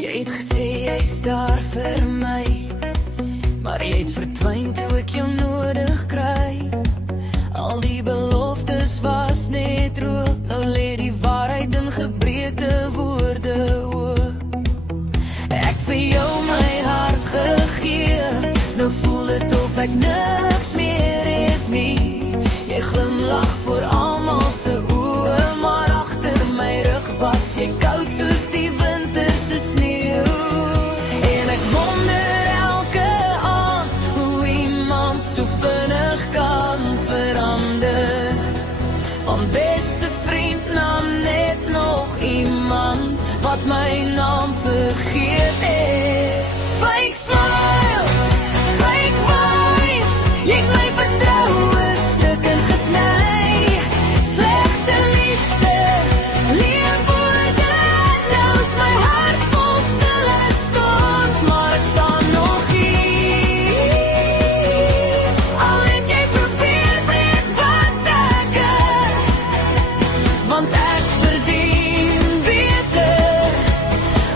Jy het gesê jy's daar vir my, maar jy het verdwyn toe ek jou nodig kry. Al die beloftes was net rook, nou lê die waarheid in gebreekte woorde oop. Ek vir jou my hart gegee, nou voel het of ek niks meer het nie. Jy glimlag voor almal se oë, maar agter my rug was jy koud soos die winterse sneeu. En ek wonder elke aand hoe iemand so vinnig kan verander. Van beste vriend na net nog iemand wat my naam vergeet het. Fake smiles, fake vibes, jy het my vertroue stukken gesny. Slegte liefde, leefwoorde, nou is my hart vol stille storms, maar ek staan nog hier. Al het jy probeer breek wat ek is, want ek verdien beter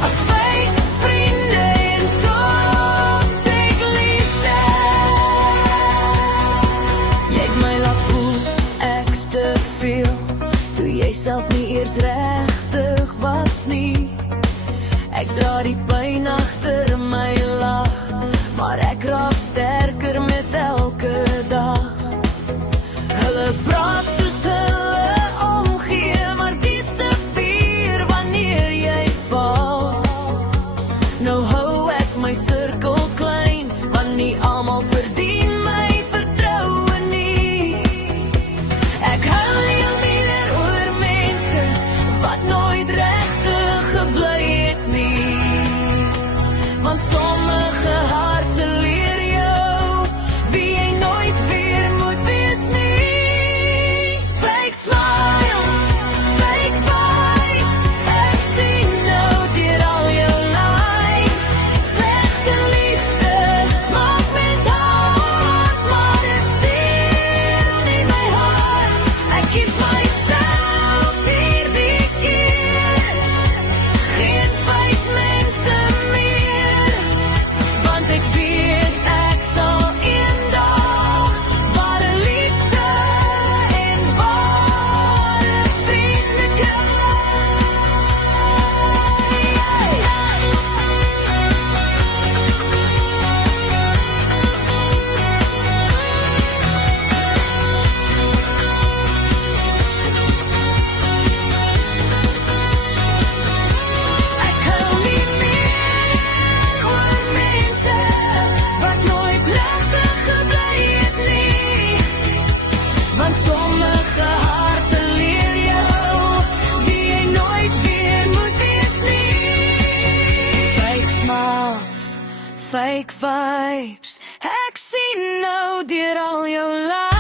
as fake vriende en toxic liefde. Jy het my laat voel ek's te veel, toe jy self nie eers regtig was nie. Ek dra die pyn agter my lag, maar ek raak sterker met elke dag. Hulle praat soos hulle omgee, maar disappear wanneer jy val. Nou hou ek my sirkel klein, want nie almal verdien my vertroue nie. Ek hou nie meer oor mense wat nooit regtig gebly het nie, want sommige harte leer jou wie jy nooit weer moet wees nie. Fake smiles, fake vibes, ek sien nou deur al jou lies. Slegte liefde maak mens hard, maar dit steel nie my hart. Ek kies myself hierdie keer, geen fake mense meer, want ek weet ek sal eendag ware liefde en ware vriende kry. Ek hou nie meer oor mense wat nooit regtig gebly het nie, want sommige harte leer jou wie jy nooit weer moet wees nie. Fake smiles, fake vibes, ek sien nou deur al jou lies.